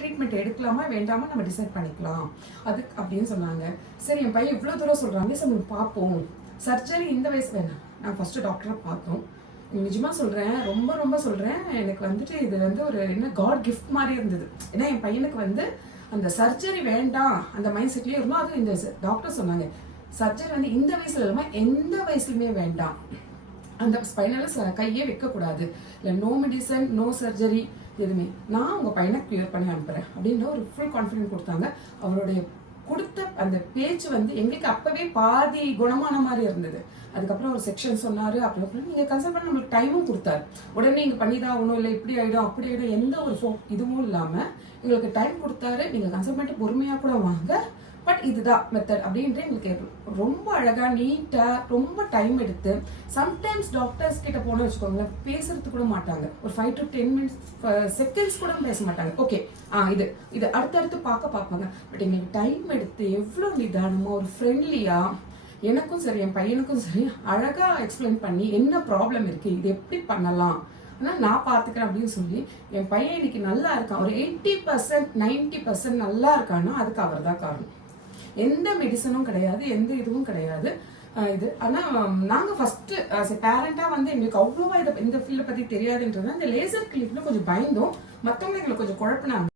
Treatment எடுக்கலாமா வேண்டாமா நம்ம டிசைட் பண்ணிக்கலாம் அது அப்படின்னு சொன்னாங்க. சரி என் பையன் இவ்வளோ தூரம் சொல்கிறாங்க, சரி நம்ம பார்ப்போம், சர்ஜரி இந்த வயசு வேணாம். நான் ஃபஸ்ட்டு டாக்டரை பார்த்தோம். நிஜமாக சொல்கிறேன், ரொம்ப ரொம்ப சொல்கிறேன், எனக்கு வந்துட்டு இது வந்து ஒரு என்ன காட் கிஃப்ட் மாதிரி இருந்தது. ஏன்னா என் பையனுக்கு வந்து அந்த சர்ஜரி வேண்டாம் அந்த மைண்ட் செட்லேயே இருந்தோம். அதுவும் இந்த டாக்டர் சொன்னாங்க சர்ஜரி வந்து இந்த வயசுல இல்லாமல் எந்த வயசுலையுமே வேண்டாம், அந்த ஸ்பைனலில் கையே வைக்கக்கூடாது, இல்லை நோ மெடிசன் நோ சர்ஜரி எதுவுமே, நான் உங்கள் பையனை க்யூர் பண்ணி அனுப்புகிறேன் அப்படின்ற ஒரு ஃபுல் கான்ஃபிடென்ட் கொடுத்தாங்க. அவருடைய கொடுத்த அந்த பேச்சு வந்து எங்களுக்கு அப்பவே பாதி குணமான மாதிரி இருந்தது. அதுக்கப்புறம் ஒரு செக்ஷன் சொன்னாரு, அப்புறம் நீங்க கன்சல்ட் பண்ண நம்மளுக்கு டைமும் கொடுத்தாரு. உடனே நீங்க பண்ணிதான் ஆகணும், இல்லை இப்படி ஆயிடும் அப்படி ஆயிடும் எந்த ஒரு இதுவும் இல்லாம எங்களுக்கு டைம் கொடுத்தாரு. நீங்க கன்சல்ட் பண்ணிட்டு பொறுமையா கூட வாங்க, பட் இதுதான் மெத்தட் அப்படின்ற எங்களுக்கு ரொம்ப அழகா நீட்டா ரொம்ப டைம் எடுத்து. சம்டைம்ஸ் டாக்டர்ஸ் கிட்ட போன வச்சுக்கோங்களேன், பேசுறது கூட மாட்டாங்க, ஒரு 5 to 10 minutes செகண்ட்ஸ் கூட பேச மாட்டாங்க. ஓகே இது அடுத்தடுத்து பார்ப்பாங்க. பட் எங்களுக்கு டைம் எடுத்து எவ்வளோ நிதானமா ஒரு ஃப்ரெண்ட்லியா எனக்கும் சரி என் பையனுக்கும் சரி அழகா எக்ஸ்பிளைன் பண்ணி என்ன ப்ராப்ளம் இருக்கு, இது எப்படி பண்ணலாம், ஆனால் நான் பார்த்துக்கிறேன் அப்படின்னு சொல்லி என் பையன் இன்னைக்கு நல்லா இருக்கான். ஒரு 80% 90% நல்லா இருக்கான்னா அதுக்கு அவர் தான் காரணம். எந்த மெடிசனும் கிடையாது, எந்த இதுவும் கிடையாது இது. ஆனால் நாங்கள் ஃபர்ஸ்ட் பேரண்டாக வந்து எங்களுக்கு அவ்வளோவா இந்த ஃபீல்டை பற்றி தெரியாதுன்றதுனால இந்த லேசர் கிளினிக்ல கொஞ்சம் பயந்தோம். மற்றவங்க எங்களுக்கு கொஞ்சம் குழப்பினாங்க.